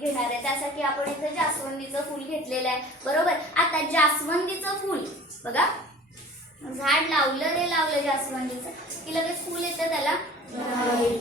घेणार आहे. त्यासाठी आपण इथे जास्वंदीचं फूल घेतलेलं आहे, बरोबर. आता जास्वंदीचं फूल बघा, झाड लावलं जास्वंदीचं की लगेच फूल येतं त्याला,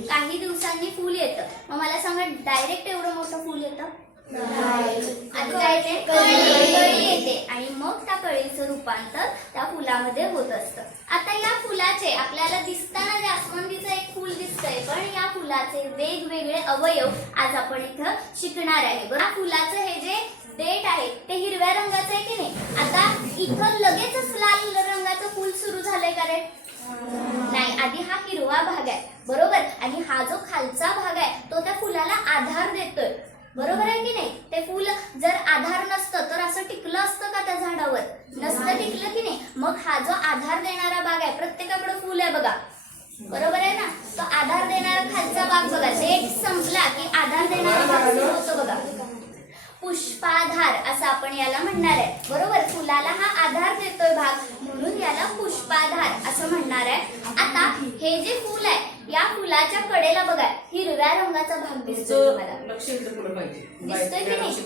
काही दिवसांनी फूल येतं. मग मला सांगा, डायरेक्ट एवढं मोठं फूल येतं? आधी काय येते? कळी येते आणि मग त्या कळीचं रूपांतर त्या फुलामध्ये होत असतं. आता या फुलाचे आपल्याला दिसताना जास्वंदीचं एक फूल दिसतंय, पण या फुलाचे वेगवेगळे अवयव आज आपण इथं शिकणार आहे. या फुलाचं हे जे देठ आहे ते हिरव्या रंगाचं आहे की नाही? आता इथं लगेचच लाल रंगाचं फूल सुरू झालंय का रे? नाही, आधी हा हिरवा भाग आहे, बरोबर. आणि हा जो खालचा भाग आहे तो त्या फुलाला आधार देतोय, बरोबर आहे की नाही? ते फूल जर आधार नसतं तर असं टिकलं असतं का त्या झाडावर? नसतं टिकलं की नाही? मग हा जो आधार देणारा भाग आहे, प्रत्येकाकडे फूल आहे बघा, बरोबर आहे ना? तो आधार देणारा खालचा भाग बघा, देठ संपला की आधार देणारा भाग सुरू होतो बघा, पुष्पाधार असं आपण याला म्हणणार आहे, बरोबर. फुलाला हा आधार देतोय भाग, म्हणून याला पुष्पाधार असं म्हणणार आहे. आता हे जे फूल आहे, या फुलाच्या कडेला बघा हिरव्या रंगाचा भाग दिसतोय तुम्हाला, दिसतोय की नाही?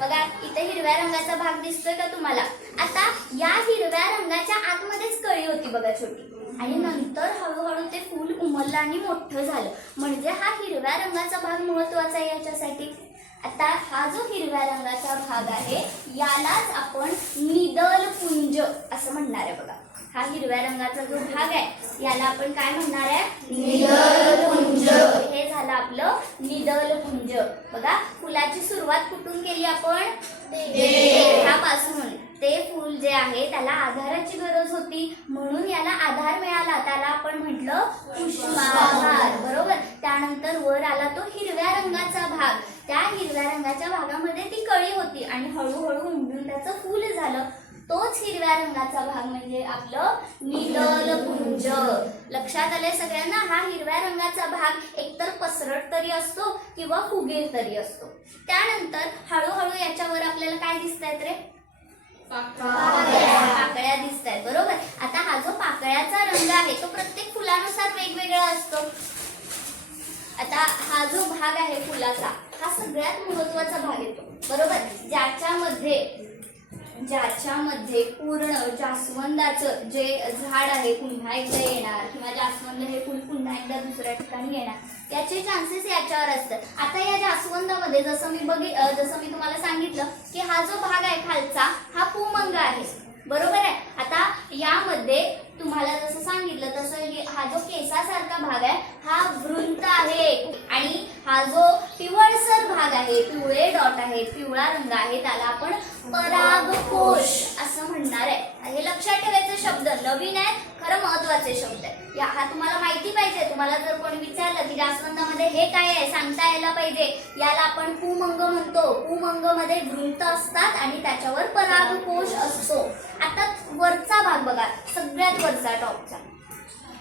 बघा इथे हिरव्या रंगाचा भाग दिसतोय का तुम्हाला? आता या हिरव्या रंगाच्या आतमध्येच कळी होती बघा छोटी, आणि नंतर हळूहळू ते फूल उमललं आणि मोठं झालं. म्हणजे हा हिरव्या रंगाचा भाग महत्वाचा आहे याच्यासाठी. आता हा जो हिरव्या रंगाचा भाग आहे यालाच आपण निदल पुंज असं म्हणणार आहे बघा. हा हिरव्या रंगाचा जो भाग आहे याला आपण काय म्हणणार आहे? निदल पुंज. हे झालं आपलं निदल पुंज. बघा फुलाची सुरुवात कुठून केली आपण? देठापासून. ते फूल जे आहे त्याला आधाराची गरज होती, म्हणून याला आधार मिळाला, त्याला आपण म्हटलं पुष्पाधार, बरोबर. त्यानंतर वर आला तो हिरव्या रंगाचा भाग, त्या हिरव्या रंगाच्या भागामध्ये ती कळी होती आणि हळूहळू उमलून त्याचं फूल झालं. तोच हिरव्या रंगाचा भाग म्हणजे आपलं निदल पुंज. लक्षात आलंय सगळ्यांना? हा हिरव्या रंगाचा भाग एकतर पसरट तरी असतो किंवा फुगीर तरी असतो. त्यानंतर हळूहळू याच्यावर आपल्याला काय दिसतायत रे? पाकळ्या दिसतायत, बरोबर. आता हा जो पाकळ्याचा रंग आहे तो प्रत्येक फुलानुसार वेगवेगळा असतो. आता हा जो भाग आहे फुलाचा हा सगळ्यात महत्वाचा भाग येतो, बरोबर. ज्याच्यामध्ये पूर्ण जास्वंदाचं जे झाड आहे पुन्हा एकदा येणार किंवा जास्वंद हे फुल पुन्हा एकदा दुसऱ्या ठिकाणी येणार याचे चान्सेस याच्यावर असतात. आता या जास्वंदामध्ये जसं मी तुम्हाला सांगितलं की हा जो भाग आहे खालचा हा पुमंग आहे, बरोबर आहे. आता यामध्ये तुम्हाला जसं सांगितलं तसं हा जो केसासारखा भाग आहे हा वृंत आहे, आणि हा जो पिवळसर भाग आहे, पिवळे डॉट आहे, पिवळा रंग आहे, त्याला आपण परागकोश असं म्हणणार आहे. हे लक्षात ठेवायचे शब्द नवीन आहेत, खरं महत्वाचे शब्द आहे. हा तुम्हाला माहिती पाहिजे. तुम्हाला जर कोणी विचारलं की जास्वंदामध्ये हे काय आहे सांगता यायला पाहिजे. याला आपण पुमंग म्हणतो. पुमंग मध्ये वृंत असतात आणि त्याच्यावर परागकोश असतो. आता वरचा भाग बघा, सगळ्यात वरचा टॉपचा.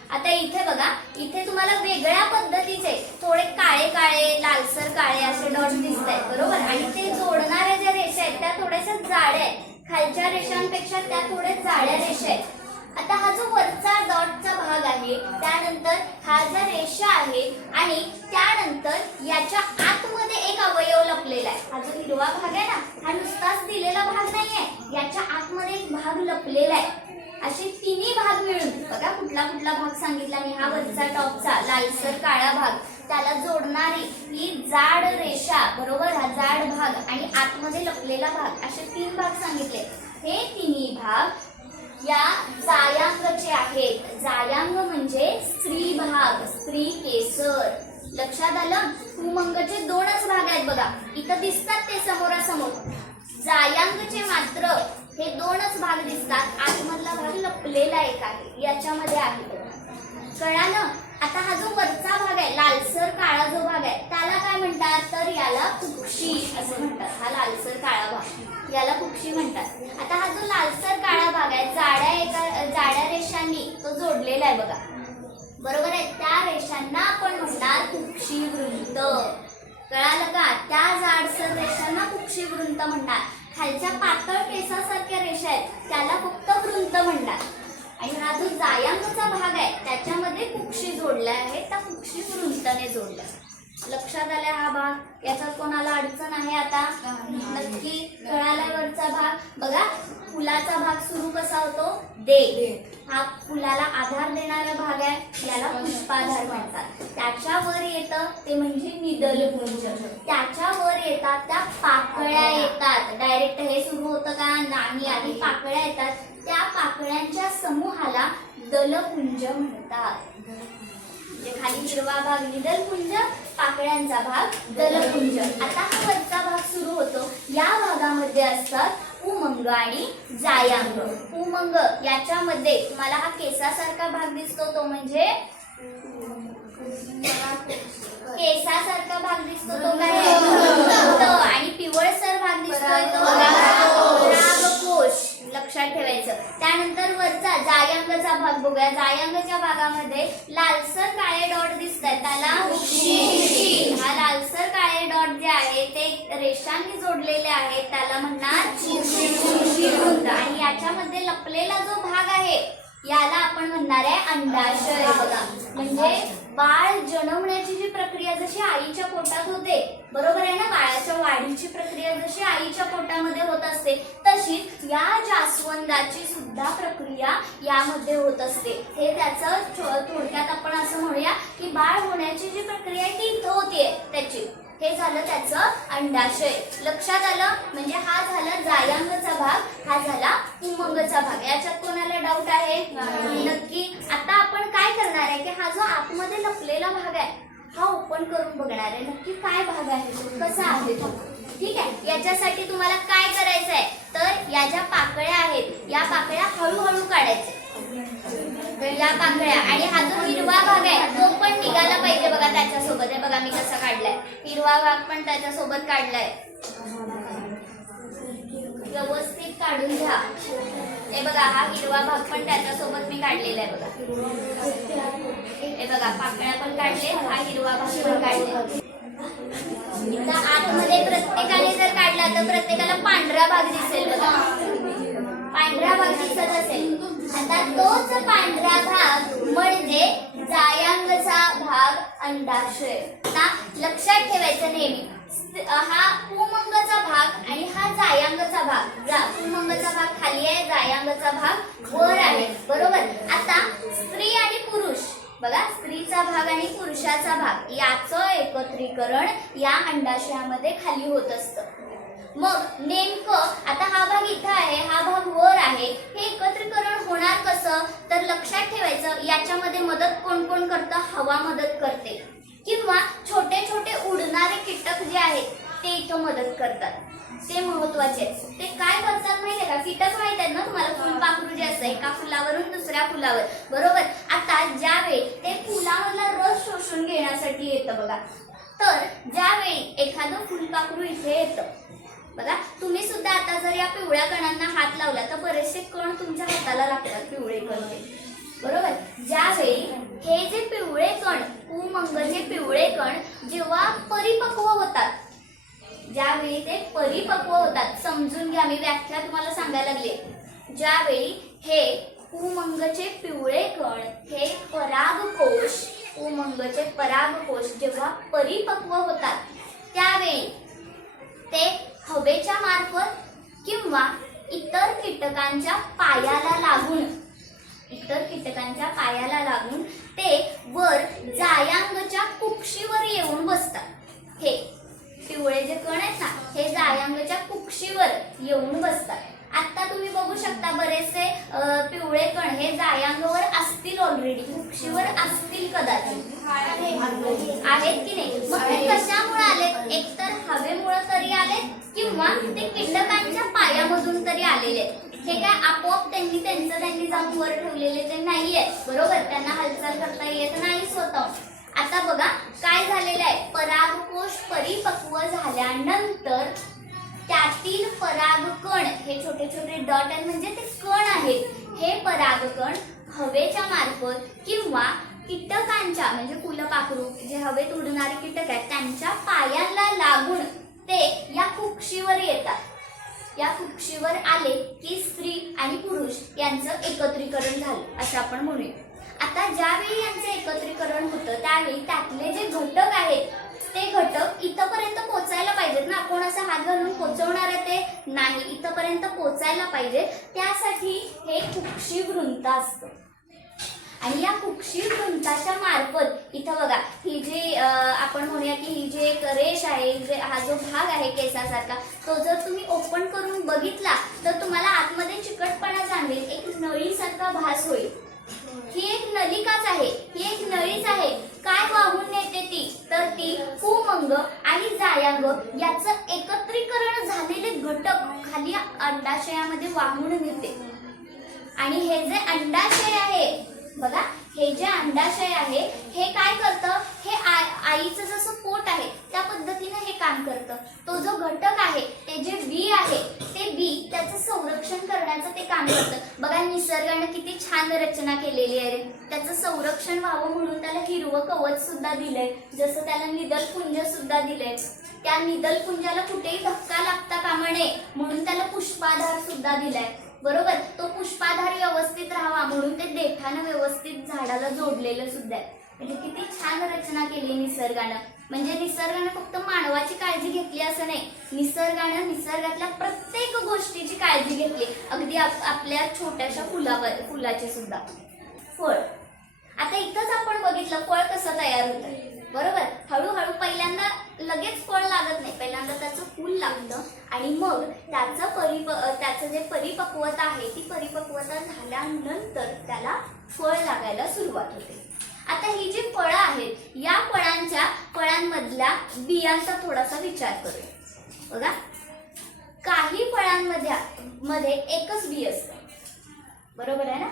आता इथे बघा, इथे तुम्हाला वेगळ्या पद्धतीचे थोडे काळे काळे लालसर काळे असे डॉट दिसत आहेत, बरोबर. आणि ते जोडणाऱ्या ज्या रेषा आहेत त्या थोड्याशा जाड्या आहेत, खालच्या रेषांपेक्षा त्या थोड्या जाड्या रेषा आहेत. आता हा जो वरचा डॉटचा भाग आहे त्यानंतर हा ज्या रेषा आहे आणि त्यानंतर याच्या आतमध्ये एक अवयव लपलेला आहे. हा जो हिरवा भाग आहे ना हा नुसताच दिलेला भाग नाहीये, याच्या आतमध्ये एक भाग लपलेला आहे. असे तिन्ही भाग मिळून बघा कुठला भाग सांगितला मी. हा वरचा टॉपचा लालसर काळा भाग, त्याला जोडणारी ही जाड रेषा, बरोबर. हा जाड भाग आणि आतमध्ये लपलेला भाग, असे 3 भाग सांगितले. हे तिन्ही भाग या जायांगचे आहेत. जायांग म्हणजे स्त्री भाग, स्त्री केसर. लक्षात आलं? पुमंगचे 2च भाग आहेत बघा, इथं दिसतात ते समोरासमोर. जायांगचे मात्र हे 2च भाग दिसतात, आतमधला भाग लपलेला एक आहे, याच्यामध्ये आहे. कळालं? आता हा जो वरचा भाग आहे लालसर काळा जो भाग आहे त्याला काय म्हणतात? तर याला कुक्षी असं म्हणतात. हा लालसर काळा भाग याला कुक्षी म्हणतात. आता हा जो लालसर काळा भाग आहे जाड्या रेषांनी तो जोडलेला आहे बघा, बरोबर आहे. त्या रेषांना आपण म्हणणार कुक्षी वृंत. कळालं का? त्या जाडसर रेषांना कुक्षी वृंत म्हणतात. खालच्या पातळ केसासारख्या रेषा आहेत त्याला फक्त वृंत म्हणतात. आणि हा जो जायांगचा भाग आहे त्याच्यामध्ये कुक्षी जोडला आहे, त्या कुक्षी वृंताने जोडला. लक्षात आला हा भाग? याच्यात कोणाला अडचण आहे आता? नक्की कळाला वरचा भाग? बघा फुलाचा भाग सुरू कसा होतो? दे. हा फुलाला आधार देणारा भाग आहे, याला पुष्पाधार म्हणतात. त्याच्यावर येतं ते म्हणजे निदलपुंज. त्याच्यावर येतात त्या पाकळ्या येतात. डायरेक्ट हे सुरू होतं का? नाही, आधी पाकळ्या येतात. त्या पाकळ्यांच्या समूहाला दलपुंज म्हणतात. म्हणजे खाली हिरवा भाग निदलपुंज, पाकळ्यांचा भाग दलपुंज. आता हा वरचा भाग सुरू होतो. या भागामध्ये असतात पुमंग आणि जायांग. पुमंग याच्यामध्ये तुम्हाला हा केसासारखा भाग दिसतो तो म्हणजे केसासारखा भाग दिसतो तो काय? आणि पिवळसर भाग दिसतोय तो परागकोश. लक्षात ठेवायचं. त्यानंतर वरचा जायांगचा भाग बघूया. जायांगच्या भागामध्ये लालसर काळे डॉट दिसतात, त्याला हा लालसर काळे डॉट जे आहे ते रेषांनी जोडलेले आहेत, त्याला म्हणणार शिरवंत. आणि याच्यामध्ये लपलेला जो भाग आहे याला आपण म्हणणार आहे अंडाशय. बघा म्हणजे बाळ जन्मण्याची जी प्रक्रिया जशी आईच्या पोटात होते, बरोबर आहे ना, बाळाच्या वाढीची प्रक्रिया जशी आईच्या पोटामध्ये होत असते तशीच या जास्वंदाची सुद्धा प्रक्रिया यामध्ये होत असते. हे त्याचं थोडक्यात आपण असं म्हणूया की बाळ होण्याची जी प्रक्रिया आहे ती इथं होतीये त्याची. हे झालं त्याचं अंडाशय. लक्षात आलं? म्हणजे हा झाला जायांगचा भाग, हा झाला पुमंगचा भाग. याच्यात कोणाला डाऊट आहे? नक्की. आता आपण काय करणार आहे की हा जो आतमध्ये लपलेला भाग आहे हा ओपन करून बघणार आहे नक्की काय भाग आहे तो, कसा आहे तो. ठीक आहे. याच्यासाठी तुम्हाला काय करायचं आहे तर या ज्या पाकळ्या आहेत या पाकळ्या हळूहळू काढायच्या. या पाकळ्या आणि हा जो हिरवा भाग आहे तो पण निघाला पाहिजे. बघा त्याच्यासोबत आहे. बघा मी कसा काढलाय. हिरवा भाग पण त्याच्यासोबत काढलाय. व्यवस्थित काढून घ्या. हे बघा हा हिरवा भाग पण त्याच्यासोबत मी काढलेला आहे. बघा हे बघा पाकळ्या पण काढले, हा हिरवा भाग पण काढले. इथं आतमध्ये प्रत्येकाने जर काढला तर प्रत्येकाला पांढरा भाग दिसेल. बघा पांढरा भाग दिसत असेल. आता तोच पांढरा भाग म्हणजे जायांगचा भाग अंडाशय. आता लक्षात ठेवायचं नेहमी हा पुमंगचा भाग आणि हा जायांगचा भाग. पुमंगचा भाग खाली आहे, जायांगचा भाग वर आहे, बरोबर. आता स्त्री आणि पुरुष बघा स्त्रीचा भाग आणि पुरुषाचा भाग याचं एकत्रीकरण या अंडाशयामध्ये खाली होत असतं. मग नेमकं आता हा भाग इथं आहे, हा भाग वर आहे, हे एकत्रीकरण होणार कसं तर लक्षात ठेवायचं याच्यामध्ये मदत कोण कोण करतं? हवा मदत करते किंवा छोटे छोटे उडणारे कीटक जे आहेत ते इथं मदत करतात. ते महत्वाचे. ते काय करतात माहिती आहे का? कीटक माहित आहेत ना तुम्हाला? फुलपाखरू जे असतं एका फुलावरून दुसऱ्या फुलावर, बरोबर. आता ज्यावेळी ते फुलामधला रस शोषून घेण्यासाठी येतं बघा, तर ज्यावेळी एखादं फुलपाखरू इथे येतं बघा, तुम्ही सुद्धा आता जर या पिवळ्या कणांना हात लावला तर बरेचसे कण तुमच्या हाताला लागतात, पिवळे कण, बरोबर. ज्यावेळी हे जे पिवळे कण पुमंगचे पिवळे कण जेव्हा परिपक्व होतात, ज्यावेळी ते परिपक्व होतात, समजून घ्या मी व्याख्या तुम्हाला सांगायला लागले. ज्यावेळी हे पुमंगचे पिवळे कण हे परागकोश, पुमंगचे परागकोश जेव्हा परिपक्व होतात त्यावेळी ते हवेच्या मार्फत किंवा इतर कीटकांच्या पायाला लागून ते वर जायांगच्या कुक्षीवर येऊन बसतात. हे पिवळे जे कण आहेत ना हे जायांगच्या कुक्षीवर येऊन बसतात. आता तुम्ही बघू शकता बरेचसे पिवळे कण हे जायांगवर असतील, ऑलरेडी कुक्षीवर असतील कदाचित, आहेत की नाही. मग ते कशामुळे आले? एकतर हवेमुळे तरी आले किंवा ते कीटकांच्या पायामधून तरी आलेले. हे काय आपोआप त्यांनी जाऊन वर ठेवलेले ते नाहीये, बरोबर. त्यांना हालचाल करता येत नाही स्वतः. आता बघा काय झालेलं आहे, परागकोश परिपक्व झाल्यानंतर त्यातील परागकण हे छोटे छोटे डॉट आहेत म्हणजे ते कण आहेत. हे परागकण हवेच्या मार्फत किंवा कीटकांच्या म्हणजे फुलपाखरू जे हवेत उडणारे कीटक आहेत त्यांच्या पायांना लागून ते या कुक्षीवर येतात. या कुक्षीवर आले की स्त्री आणि पुरुष यांचं एकत्रीकरण झालं असं आपण म्हणूया. आता ज्यावेळी यांचं एकत्रीकरण होतं त्यावेळी त्यातले जे घटक आहेत पोचवणार आहे ते नाही, इथपर्यंत पोचायला पाहिजे, त्यासाठी हे कुक्षी वृंत असतं. आणि या कुक्षी वृंताच्या मार्फत इथं बघा ही जी आपण म्हणूया की ही जी एक रेष आहे, जे हा जो भाग आहे केसासारखा, तो जर तुम्ही ओपन करून बघितला तर तुम्हाला आतमध्ये चिकटपणा जाणवेल, एक नळीसारखा भास होईल. ही एक नलिकाच आहे, ही एक नळीच आहे. काय वाहून नेते ती, तर ती कुमंग आणि जायांग याचं एकत्रीकरण झालेले घटक खाली अंडाशयामध्ये वाहून नेते. आणि हे जे अंडाशय आहे बघा, हे जे अंडाशय आहे हे काय करतं, हे आईचं जसं पोट आहे त्या पद्धतीने हे काम करतं. तो जो घटक आहे ते जे बी आहे ते बी त्याचं संरक्षण करण्याचं ते काम करतं. बघा निसर्गाने किती छान रचना केलेली आहे, त्याचं संरक्षण व्हावं म्हणून त्याला हिरवं कवच सुद्धा दिलंय, जसं त्याला निदलपुंज सुद्धा दिलंय. त्या निदलपुंजाला कुठेही धक्का लागता कामा नये म्हणून त्याला पुष्पाधार सुद्धा दिलाय. बरोबर, तो पुष्पाधार व्यवस्थित राहावा म्हणून ते देठानं व्यवस्थित झाडाला जोडलेलं सुद्धा आहे. म्हणजे किती छान रचना केली निसर्गानं. म्हणजे निसर्गानं फक्त मानवाची काळजी घेतली असं नाही, निसर्गानं निसर्गातल्या प्रत्येक गोष्टीची काळजी घेतली, अगदी आपल्या छोट्याशा फुलाची सुद्धा. फळ, आता इथंच आपण बघितलं फळ कसं तयार होतं. बरोबर, हळूहळू पहिल्यांदा लगेच फळ लागत नाही, पहिल्यांदा त्याचं फूल लागतं आणि मग त्याचं जे परिपक्वता आहे ती परिपक्वता झाल्यानंतर त्याला फळ लागायला सुरुवात होते. आता ही जी फळं आहेत या फळांमधल्या बियांचा थोडासा विचार करूया. बघा, काही फळांमध्ये एकच बी असतं, बरोबर आहे ना,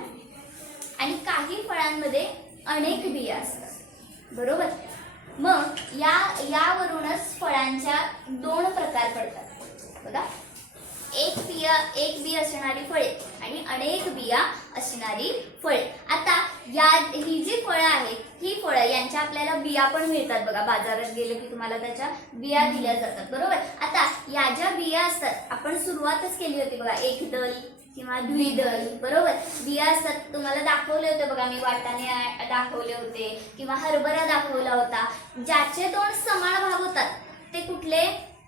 आणि काही फळांमध्ये अनेक बिया असतात. बरोबर, मग यावरूनच फळांच्या दोन प्रकार पडतात. बघा, एक बी असणारी फळे आणि अनेक बिया असणारी फळे. आता ही जी फळं आहेत ही फळं यांच्या आपल्याला बिया पण मिळतात. बघा, बाजारात गेलं की तुम्हाला त्याच्या बिया दिल्या जातात. बरोबर, आता या ज्या बिया असतात आपण सुरुवातच केली होती बघा, एकदल किंवा द्विदल. बरोबर, बिया असतात, तुम्हाला दाखवले होते बघा, मी वाटाणे दाखवले होते किंवा हरभरा दाखवला होता. ज्याचे दोन समान भाग होतात ते कुठले,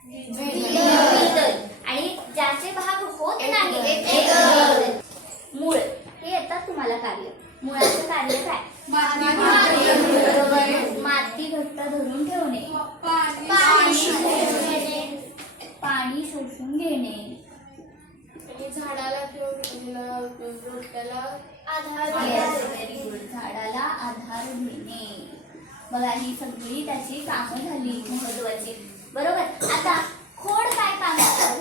द्विदल, आणि ज्याचे भाग होत नाही मूळ. हे येतात तुम्हाला कार्य. मुळाचं कार्य काय, माती घट्ट धरून ठेवणे, पाणी शोषून घेणे, झाडाला किंवा रोट्याला आधार. व्हेरी गुड, झाडाला आधार देणे. बघा, ही सगळी त्याची कामं झाली महत्वाची. बरोबर, आता खोड काय काम करतात,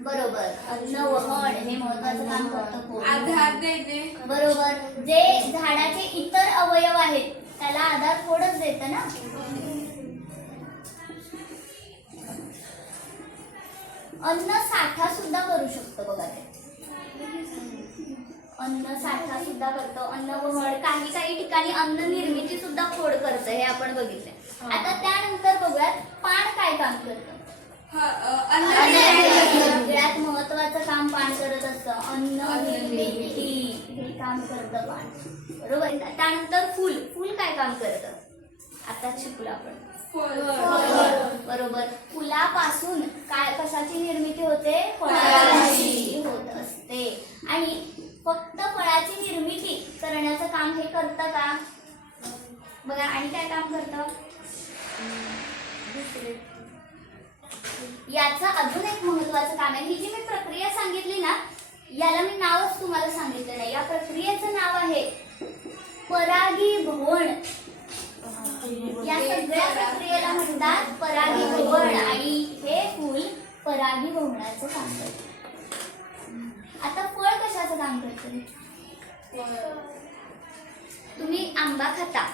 बरोबर, अन्न वहन हे महत्वाचं काम करतं खोड. आधार देणे, बरोबर, जे झाडाचे इतर अवयव आहेत त्याला आधार खोडच देतं ना. अन्न साठा सुद्धा करू शकतो बघा, ते अन्न साठा सुद्धा करतो, अन्न वहन, काही ठिकाणी अन्न निर्मिती सुद्धा खोड करतं, हे आपण बघितलंय. आता त्यानंतर बघूयात पान काय काम करतं. सगळ्यात महत्वाचं काम पान करत असतं, अन्न निर्मिती हे काम करतं पान. बरोबर, त्यानंतर फूल काय काम करतं, आता शिकलो आपण. बरोबर, फुलापासून काय कशाची निर्मिती होते, फळाची होत असते. आणि फक्त फळाची निर्मिती करण्याचं काम हे करतं का, बघा, आणि काय काम करतं, याचं अजून एक महत्वाचं काम आहे. ही जी मी प्रक्रिया सांगितली ना, याला मी नावच तुम्हाला सांगितलं नाही, या प्रक्रियेचं नाव आहे परागीभवन. या सगळ्या प्रक्रियेला म्हणतात परागीभवन, आणि हे फूल परागीभवनाचं काम करते. आता फळ कशाचं काम करते, तुम्ही आंबा खाता,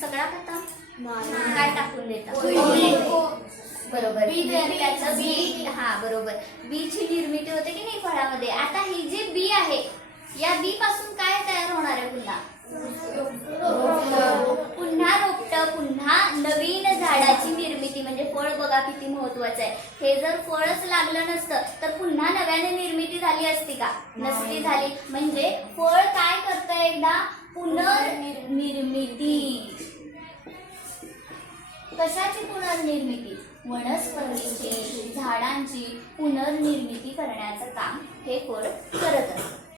सगळा खाता, काय टाकून देता, बरोबर, त्याचं बी, हा बरोबर, बीची निर्मिती होते की नाही फळामध्ये. आता ही जी बी आहे या बी पासून काय तयार होणार आहे, पुन्हा रोपट, पुन्हा नवीन झाडाची निर्मिती. म्हणजे फळ बघा किती महत्वाचं आहे. हे जर फळच लागलं नसतं तर पुन्हा नव्याने निर्मिती झाली असती का, नसती झाली. म्हणजे फळ काय करतं, एकदा पुनर्निर्मिती. कशाची पुनर्निर्मिती, वनस्पतींची झाडांची पुनर्निर्मिती करण्याचं काम हे कोड करत असतं.